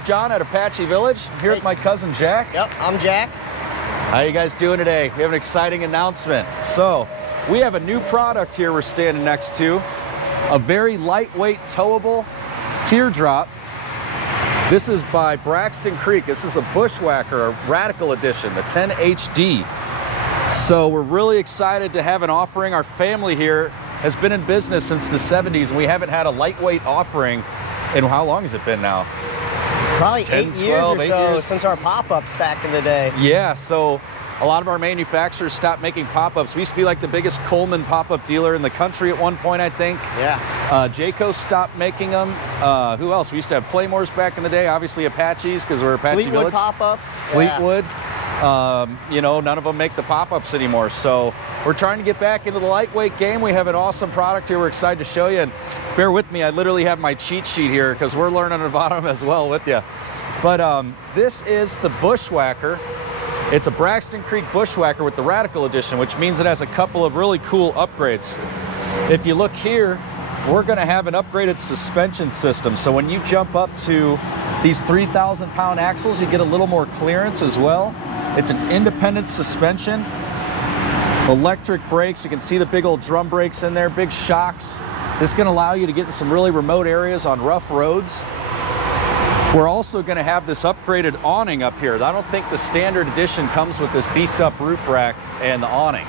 it's John at Apache Village. I'm here with my cousin Jack. Yep, I'm Jack. How you guys doing today? We have an exciting announcement. So, we have a new product here we're standing next to. A very lightweight towable teardrop. This is by Braxton Creek. This is a Bushwacker, a Radical Edition, the 10 HD. So we're really excited to have an offering. Our family here has been in business since the 70s, and we haven't had a lightweight offering in, how long has it been now? Probably 10, 8 years 12, or 8 so years. since our pop-ups back in the day. Yeah, so a lot of our manufacturers stopped making pop-ups. We used to be like the biggest Coleman pop-up dealer in the country at one point, I think. Yeah. Jayco stopped making them. Who else? We used to have Playmores back in the day, obviously Apaches, because we're Apache Fleetwood Village. pop-ups. Fleetwood. You know, none of them make the pop-ups anymore. So we're trying to get back into the lightweight game. We have an awesome product here we're excited to show you. And bear with me, I literally have my cheat sheet here because we're learning about them as well with you. But this is the Bushwacker. It's a Braxton Creek Bushwacker with the Radical Edition, which means it has a couple of really cool upgrades. If you look here, we're gonna have an upgraded suspension system. So when you jump up to these 3,000-pound axles, you get a little more clearance as well. It's an independent suspension, electric brakes. You can see the big old drum brakes in there, big shocks. This is gonna allow you to get in some really remote areas on rough roads. We're also gonna have this upgraded awning up here. I don't think the standard edition comes with this beefed up roof rack and the awning.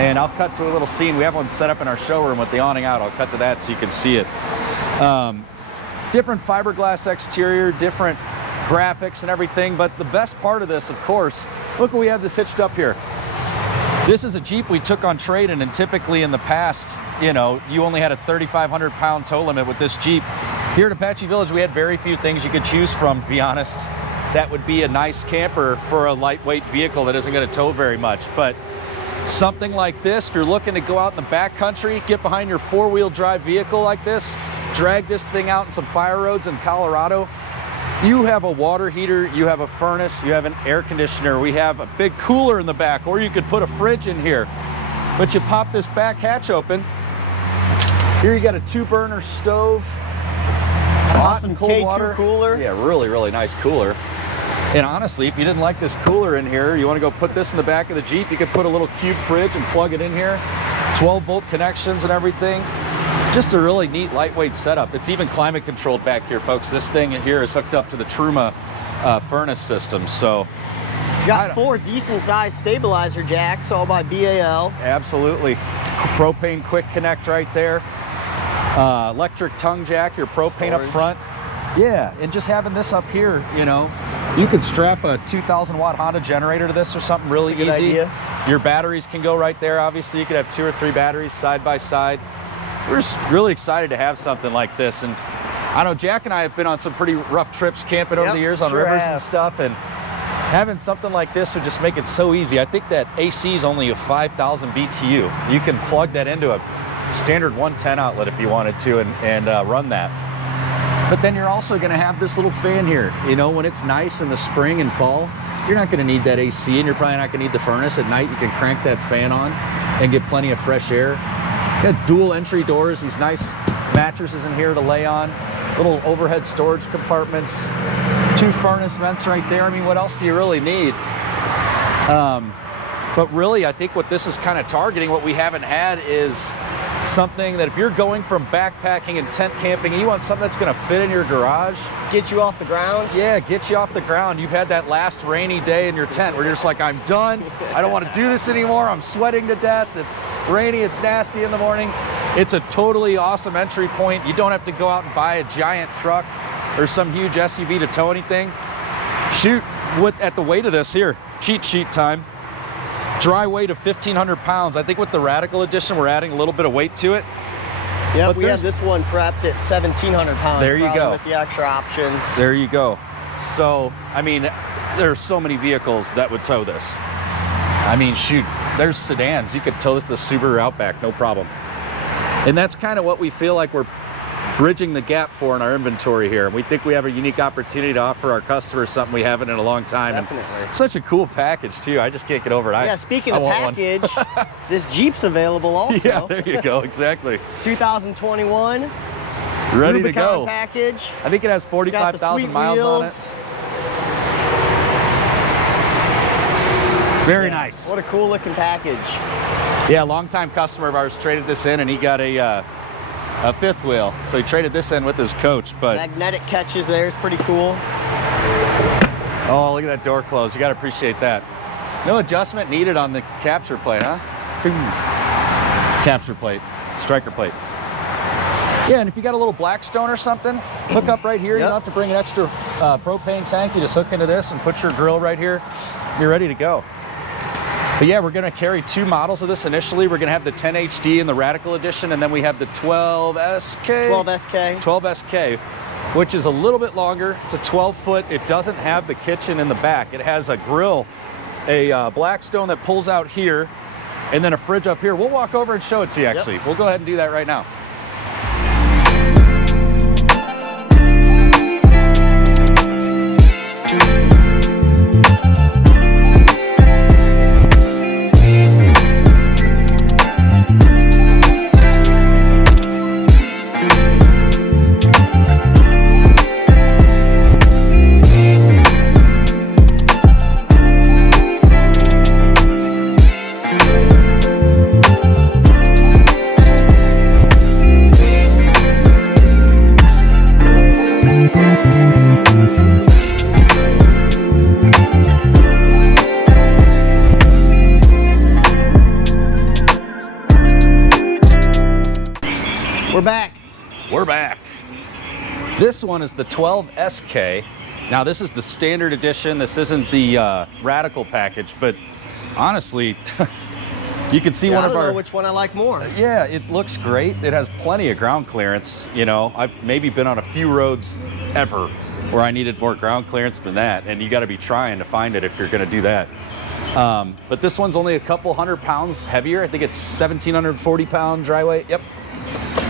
And I'll cut to a little scene. We have one set up in our showroom with the awning out. I'll cut to that so you can see it. Different fiberglass exterior, different graphics and everything, but the best part of this, of course, look what we have this hitched up here. This is a Jeep we took on trade-in, and typically in the past, you know, you only had a 3,500-pound tow limit with this Jeep. Here at Apache Village, we had very few things you could choose from, to be honest. That would be a nice camper for a lightweight vehicle that isn't going to tow very much. But something like this, if you're looking to go out in the backcountry, get behind your four-wheel drive vehicle like this, drag this thing out in some fire roads in Colorado, you have a water heater, you have a furnace, you have an air conditioner, we have a big cooler in the back, or you could put a fridge in here. But you pop this back hatch open, here you got a 2-burner stove, hot and cold K2 water cooler. Yeah, really, really nice cooler. And honestly, if you didn't like this cooler in here, you want to go put this in the back of the Jeep, you could put a little cube fridge and plug it in here. 12-volt connections and everything. Just a really neat lightweight setup. It's even climate controlled back here, folks. This thing here is hooked up to the Truma furnace system. So It's got 4 decent-sized stabilizer jacks, all by BAL. Absolutely. Propane quick connect right there. Electric tongue jack, your propane up front. Yeah, and just having this up here, you know, you could strap a 2,000-watt Honda generator to this or something really easy. That's a good idea. Your batteries can go right there. Obviously, you could have 2 or 3 batteries side by side. We're just really excited to have something like this. And I know Jack and I have been on some pretty rough trips camping over the years on rivers and stuff. And having something like this would just make it so easy. I think that AC is only a 5,000 BTU. You can plug that into a standard 110 outlet if you wanted to and run that. But then you're also going to have this little fan here. You know, when it's nice in the spring and fall, you're not going to need that AC, and you're probably not going to need the furnace. At night, you can crank that fan on and get plenty of fresh air. Got dual entry doors, these nice mattresses in here to lay on, little overhead storage compartments, 2 furnace vents right there. I mean, what else do you really need? But really, I think what this is kind of targeting, what we haven't had, is something that if you're going from backpacking and tent camping and you want something that's going to fit in your garage, Get you off the ground. yeah, get you off the ground. You've had that last rainy day in your tent where you're just like, I'm done. I don't want to do this anymore. I'm sweating to death. It's rainy. It's nasty in the morning. It's a totally awesome entry point. You don't have to go out and buy a giant truck or some huge SUV to tow anything. Shoot, at the weight of this here, cheat sheet time. Dry weight of 1,500 pounds. I think with the Radical Edition, we're adding a little bit of weight to it. Yeah, we had this one prepped at 1,700 pounds. There you go. With the extra options. There you go. So, I mean, there are so many vehicles that would tow this. I mean, shoot, there's sedans. You could tow this to the Subaru Outback, no problem. And that's kind of what we feel like we're bridging the gap for in our inventory here. We think we have a unique opportunity to offer our customers something we haven't in a long time. Definitely. And such a cool package too. I just can't get over it. Yeah, speaking of package, this Jeep's available also. Yeah, there you go, exactly. 2021. Ready to Rubicon go. package. I think it has It's got the 45,000 sweet miles on it. wheels. Very nice. What a cool looking package. Yeah, longtime customer of ours traded this in, and he got a fifth wheel. So he traded this in with his coach. But Magnetic catches there is pretty cool. oh, look at that door close. You got to appreciate that. No adjustment needed on the capture plate, huh? Capture plate, striker plate. Yeah, and if you got a little Blackstone or something, hook up right here. You don't have to bring an extra propane tank. You just hook into this and put your grill right here. You're ready to go. But yeah, we're gonna carry 2 models of this initially. We're gonna have the 10 HD and the Radical Edition, and then we have the 12 SK. 12 SK. 12 SK, which is a little bit longer. It's a 12-foot. It doesn't have the kitchen in the back. It has a grill, a Blackstone that pulls out here, and then a fridge up here. We'll walk over and show it to you, actually. We'll go ahead and do that right now. We're back. We're back. This one is the 12 SK. Now this is the standard edition. This isn't the Radical package, but honestly, you can see one I of don't our. know which one I like more. Yeah, it looks great. It has plenty of ground clearance. You know, I've maybe been on a few roads ever where I needed more ground clearance than that, and you got to be trying to find it if you're going to do that. But this one's only a couple 100 pounds heavier. I think it's 1,740 pound dry weight. Yep.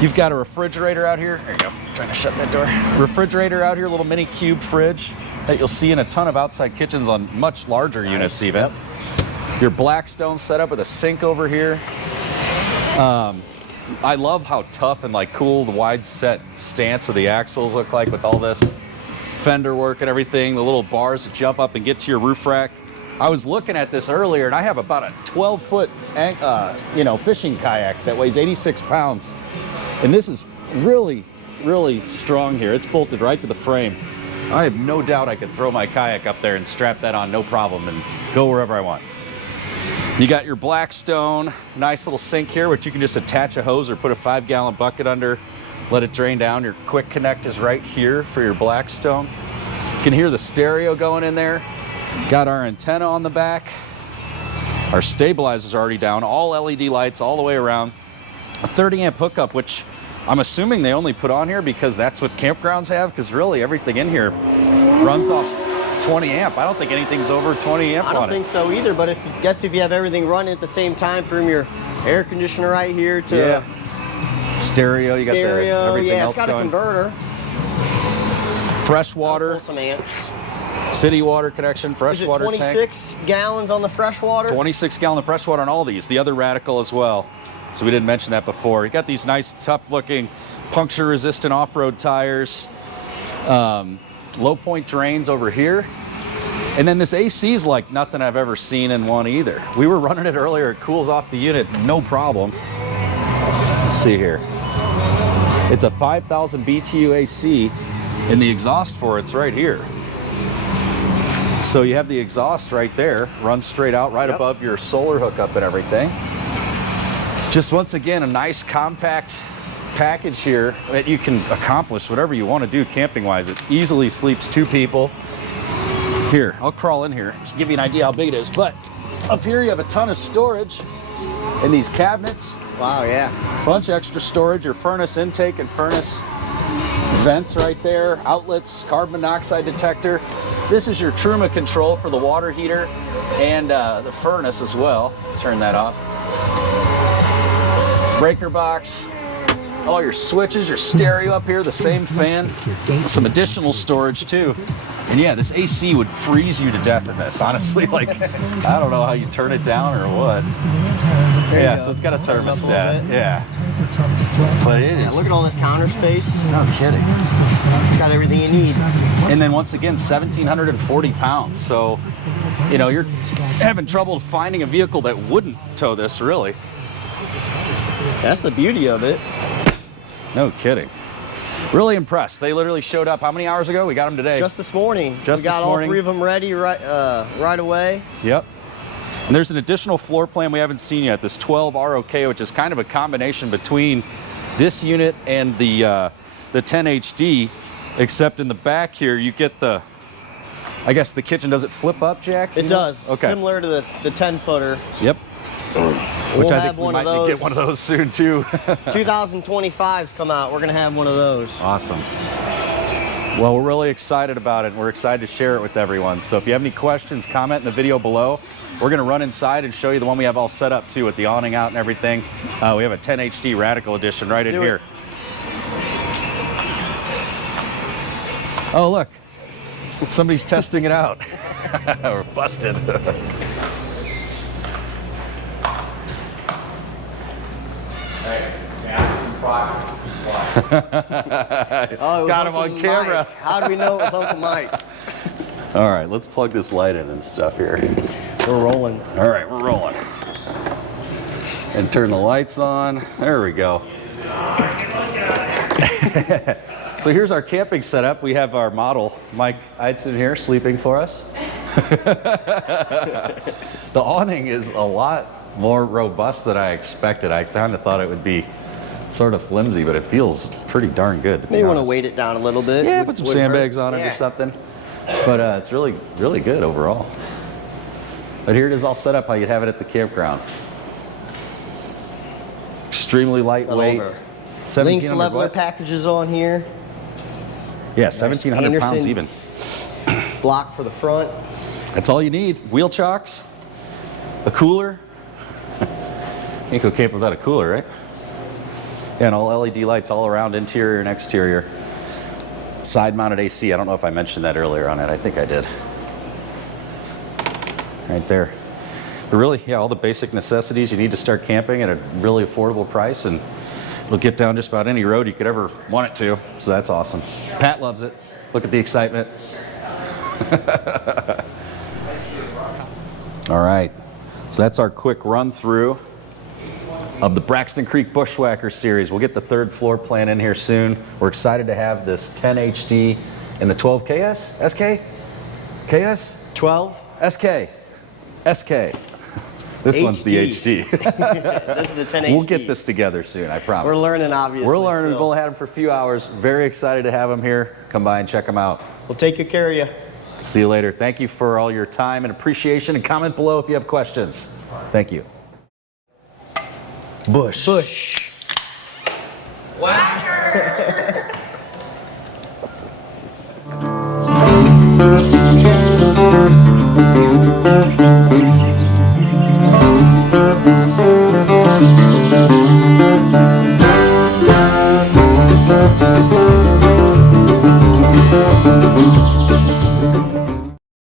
You've got a refrigerator out here. There you go. I'm trying to shut that door. Refrigerator out here, little mini cube fridge that you'll see in a ton of outside kitchens on much larger units even. Yep. Your Blackstone setup with a sink over here. I love how tough and like cool the wide set stance of the axles look like with all this fender work and everything. The little bars that jump up and get to your roof rack. I was looking at this earlier, and I have about a 12-foot, fishing kayak that weighs 86 pounds. And this is really, really strong here. It's bolted right to the frame. I have no doubt I could throw my kayak up there and strap that on no problem and go wherever I want. You got your Blackstone, nice little sink here, which you can just attach a hose or put a 5-gallon bucket under, let it drain down. Your quick connect is right here for your Blackstone. You can hear the stereo going in there. Got our antenna on the back. Our stabilizer's already down. All LED lights all the way around. A 30 amp hookup, which I'm assuming they only put on here because that's what campgrounds have, because really everything in here runs off 20 amp. I don't think anything's over 20 amp on it. I don't think so either, but if you have everything running at the same time, from your air conditioner right here to stereo, you got everything else it's got going. a converter. Fresh water. Pull some amps. City water connection, fresh water tank. 26 gallons on the fresh water? 26 gallon fresh water on all these. The other Radical as well. So we didn't mention that before. You got these nice, tough looking, puncture resistant off-road tires. Low point drains over here. And then this AC is like nothing I've ever seen in one either. We were running it earlier. It cools off the unit, no problem. Let's see here. It's a 5,000 BTU AC, and the exhaust for it's right here. So you have the exhaust right there, runs straight out right above your solar hookup and everything. Just once again, a nice compact package here that you can accomplish whatever you want to do camping-wise. It easily sleeps 2 people. Here, I'll crawl in here to give you an idea how big it is. But up here you have a ton of storage in these cabinets. Wow, yeah. Bunch of extra storage, your furnace intake and furnace vents right there, outlets, carbon monoxide detector. This is your Truma control for the water heater and the furnace as well. Turn that off. Breaker box, all your switches, your stereo up here, the same fan, some additional storage too. And yeah, this AC would freeze you to death in this, honestly. Like, I don't know how you turn it down or what. Yeah, so it's got a thermostat. Yeah. But it is. Yeah, look at all this counter space. No kidding. It's got everything you need. And then once again, 1,740 pounds. So, you know, you're having trouble finding a vehicle that wouldn't tow this, really. That's the beauty of it. No kidding. Really impressed. They literally showed up how many hours ago? We got them today. Just this morning. Just we got this morning. all 3 of them ready right away. Yep. And there's an additional floor plan we haven't seen yet, this 12 ROK, which is kind of a combination between this unit and the 10 HD, except in the back here you get the, I guess the kitchen, does it flip up, Jack? It does. Okay. Similar to the 10-footer. Yep. We'll Which I have think we one might of those. get one of those soon too. 2025's come out. We're going to have one of those. Awesome. Well, we're really excited about it, and we're excited to share it with everyone. So if you have any questions, comment in the video below. We're going to run inside and show you the one we have all set up too, with the awning out and everything. We have a 10 HD Radical Edition right in here. Oh, look. Somebody's testing it out. We're busted. Oh, got him on camera. Mike. How do we know it was Uncle Mike? All right, let's plug this light in and stuff here. We're rolling. All right, we're rolling. And turn the lights on. There we go. So here's our camping setup. We have our model, Mike Eidson here, sleeping for us. The awning is a lot more robust than I expected. I kind of thought it would be sort of flimsy, but it feels pretty darn good. Maybe want to weight it down a little bit. Yeah, put some sandbags on it or something. But it's really, really good overall. But here it is all set up how you'd have it at the campground. Extremely lightweight. Links leveler packages on here. Yeah, 1,700 pounds even. Block for the front. That's all you need. Wheel chocks, a cooler. Can't go camp without a cooler, right? Yeah, and all LED lights all around, interior and exterior. Side-mounted AC. I don't know if I mentioned that earlier on it. I think I did. Right there. But really, yeah, all the basic necessities you need to start camping at a really affordable price, and it'll get down just about any road you could ever want it to. So that's awesome. Pat loves it. Look at the excitement. All right. So that's our quick run through of the Braxton Creek Bushwhacker series. We'll get the 3rd floor plan in here soon. We're excited to have this 10 HD and the 12 KS? SK? KS? 12? SK. SK. This HD. one's the HD. This is the 10 HD. We'll get this together soon, I promise. We're learning, obviously. We're learning. Still. We've only had them for a few hours. Very excited to have them here. Come by and check them out. We'll take good care of you. See you later. Thank you for all your time and appreciation, and comment below if you have questions. Thank you. Bush. Bushwacker.